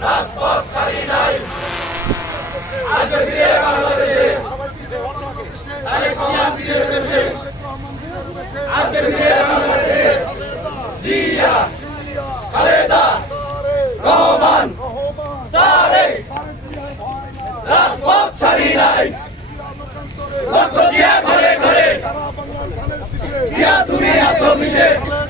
প্রতি বিঘা তার ফাঁসি চাই আর আমার বাইরে যে মাঝে আসামি ধরা পড়ছে প্রধান আসামি বাজার আছে তাকে জন্য ধরে তাকে বিচার করে সবাই আসুন দশ দশ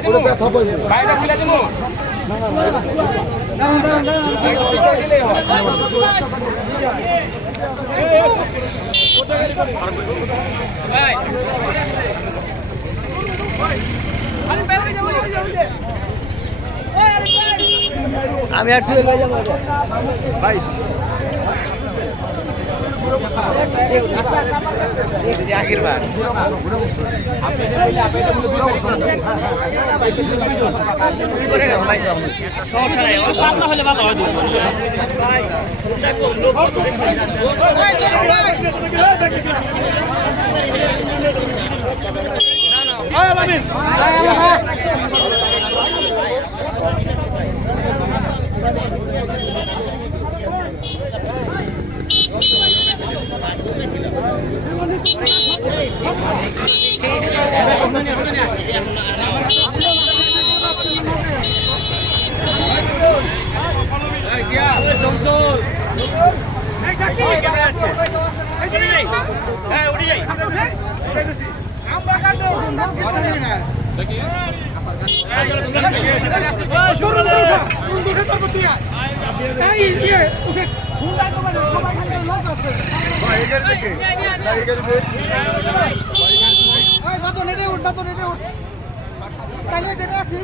পুরো ব্যথা পাইছে আমি আর শুয়ে যাব ভাই আগের বার সমস্যা নাই ওর পাতলা হলে ভালো হয় ভাই। যাই এগের দিকে না, এগের দিকে বাতো নেটে উঠ বাতো নেটে উঠ তাহলে যেটা আছে